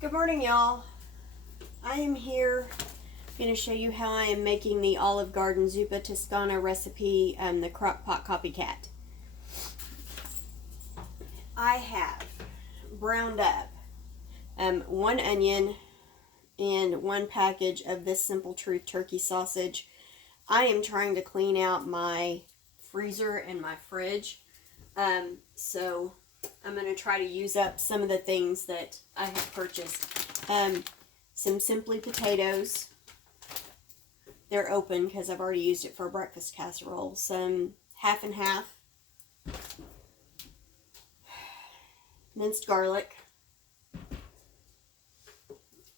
Good morning, y'all. I am here going to show you how I am making the Olive Garden Zuppa Toscana recipe, the crock pot copycat. I have browned up 1 onion and 1 package of this Simple Truth turkey sausage. I am trying to clean out my freezer and my fridge, so I'm going to try to use up some of the things that I have purchased. Some Simply potatoes. They're open because I've already used it for a breakfast casserole. Some half and half. Minced garlic.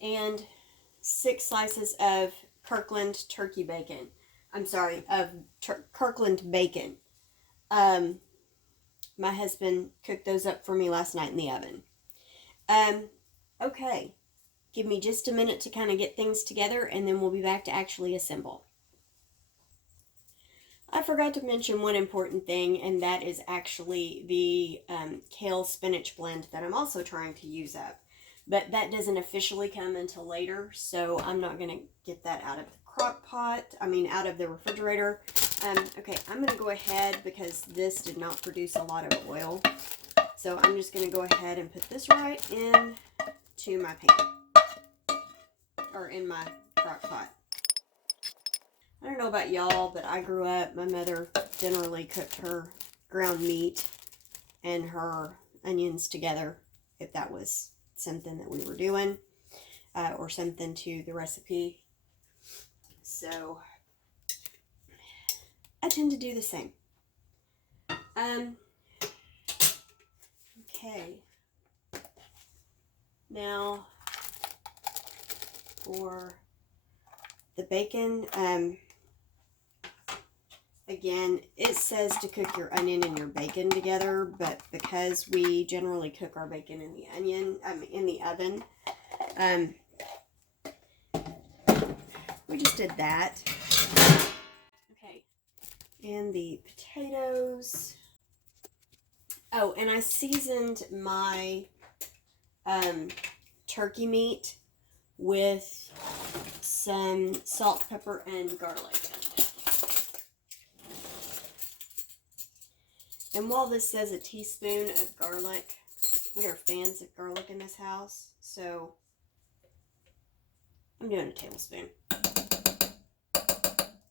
And 6 slices of Kirkland turkey bacon. I'm sorry, of Kirkland bacon. My husband cooked those up for me last night in the oven. Okay, give me just a minute to kind of get things together, and then we'll be back to actually assemble. I forgot to mention one important thing, and that is actually the kale spinach blend that I'm also trying to use up. But that doesn't officially come until later, so I'm not going to get that out of the crock pot, out of the refrigerator. Okay, I'm going to go ahead because this did not produce a lot of oil. So I'm just going to go ahead and put this right into my pan, or in my crock pot. I don't know about y'all, but I grew up, my mother generally cooked her ground meat and her onions together, if that was something that we were doing, or something to the recipe. So I tend to do the same. Okay. Now for the bacon, again, it says to cook your onion and your bacon together, but because we generally cook our bacon in the oven, we just did that. Okay, and the potatoes. Oh, and I seasoned my turkey meat with some salt, pepper, and garlic. And while this says a teaspoon of garlic, we are fans of garlic in this house, so I'm doing a tablespoon.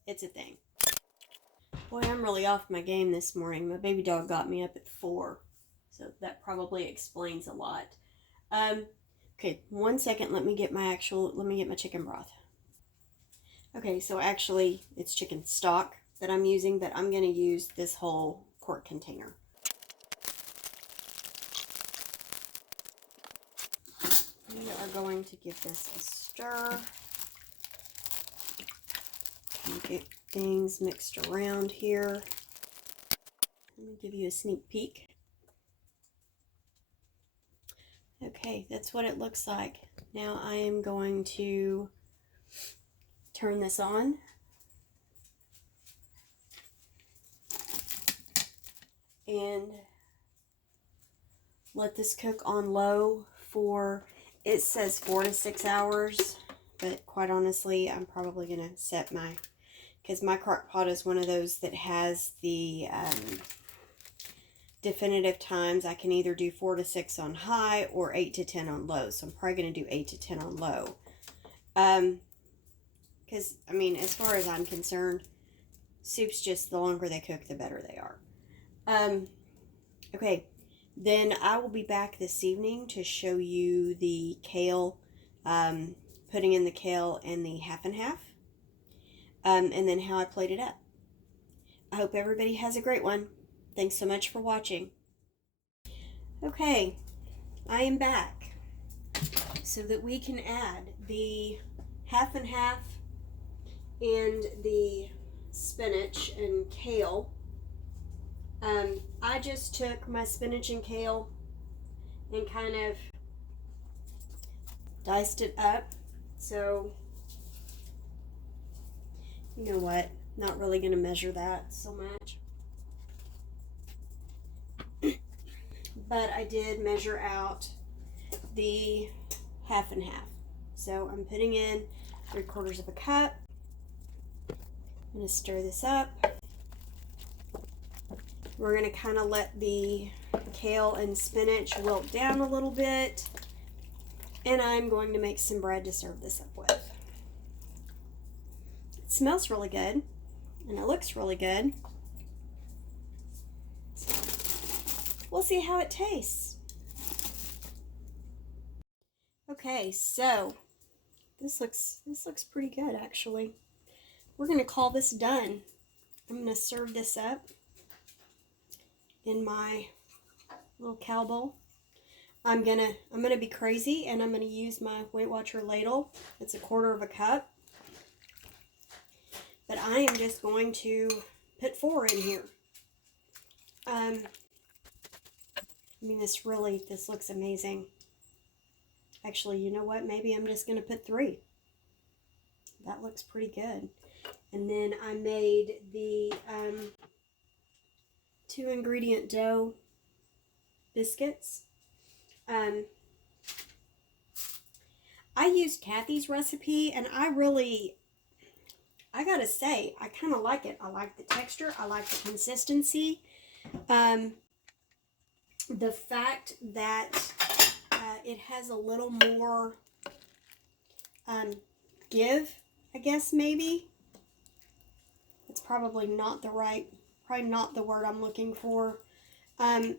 It's a thing. Boy, I'm really off my game this morning. My baby dog got me up at 4, so that probably explains a lot. Okay, 1 second. Let me get my chicken broth. Okay, so actually it's chicken stock that I'm using, but I'm going to use this whole quart container. We are going to give this a stir and get things mixed around here. Let me give you a sneak peek. Okay, that's what it looks like. Now I am going to turn this on. And let this cook on low for, it says 4 to 6 hours, but quite honestly, I'm probably going to set because my crock pot is one of those that has the definitive times. I can either do 4 to 6 on high or 8 to 10 on low, so I'm probably going to do 8 to 10 on low. Because, as far as I'm concerned, soups, just the longer they cook, the better they are. Okay, then I will be back this evening to show you the kale, putting in the kale and the half and half, and then how I plate it up. I hope everybody has a great one. Thanks so much for watching. Okay, I am back so that we can add the half and half and the spinach and kale. I just took my spinach and kale and kind of diced it up. So, you know what? Not really going to measure that so much. But I did measure out the half and half. So I'm putting in 3/4 of a cup. I'm going to stir this up. We're going to kind of let the kale and spinach wilt down a little bit. And I'm going to make some bread to serve this up with. It smells really good. And it looks really good. So we'll see how it tastes. Okay, so this looks pretty good actually. We're gonna call this done. I'm gonna serve this up in my little cow bowl. I'm gonna be crazy and I'm gonna use my Weight Watcher ladle. It's 1/4 of a cup. But I am just going to put 4 in here. I mean, this looks amazing. Actually, you know what? Maybe I'm just going to put 3. That looks pretty good. And then I made the 2-ingredient dough biscuits. I used Kathy's recipe, and I gotta say, I kind of like it. I like the texture. I like the consistency. The fact that it has a little more give, I guess, maybe. It's probably not the word I'm looking for. I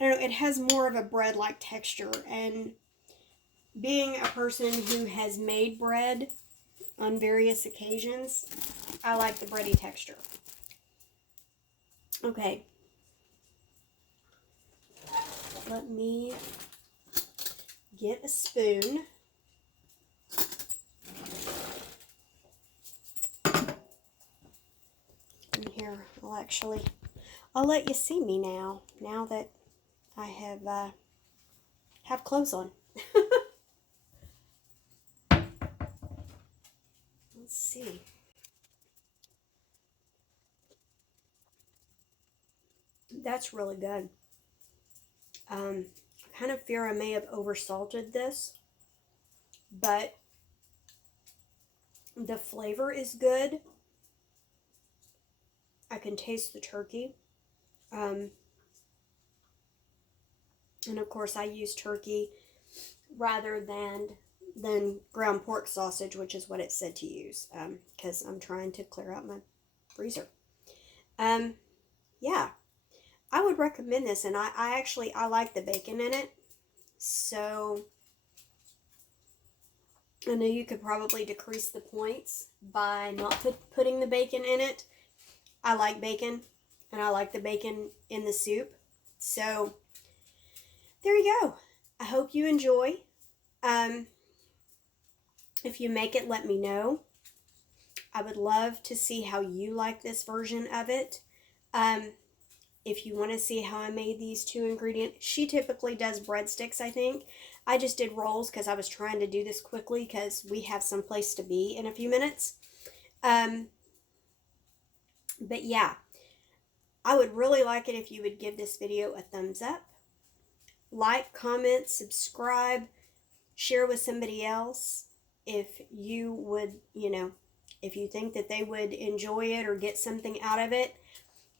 don't know, it has more of a bread-like texture. And being a person who has made bread on various occasions, I like the bready texture. Okay. Let me get a spoon. And here, I'll let you see me now that I have clothes on. Let's see. That's really good. I kind of fear I may have oversalted this, but the flavor is good. I can taste the turkey. And of course I use turkey rather than ground pork sausage, which is what it said to use, because I'm trying to clear out my freezer. Yeah, I would recommend this, and I like the bacon in it, so I know you could probably decrease the points by not putting the bacon in it. I like bacon, and I like the bacon in the soup, so there you go. I hope you enjoy. If you make it, let me know. I would love to see how you like this version of it. If you want to see how I made these 2-ingredient, she typically does breadsticks, I think. I just did rolls because I was trying to do this quickly because we have some place to be in a few minutes. But yeah, I would really like it if you would give this video a thumbs up. Like, comment, subscribe, share with somebody else if you would, if you think that they would enjoy it or get something out of it.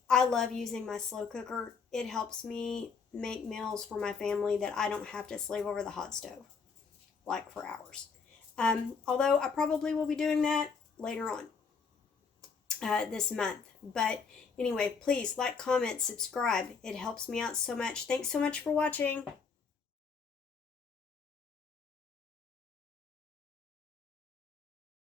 I love using my slow cooker. It helps me make meals for my family that I don't have to slave over the hot stove, like for hours. Although I probably will be doing that later on this month. But anyway, please like, comment, subscribe. It helps me out so much. Thanks so much for watching.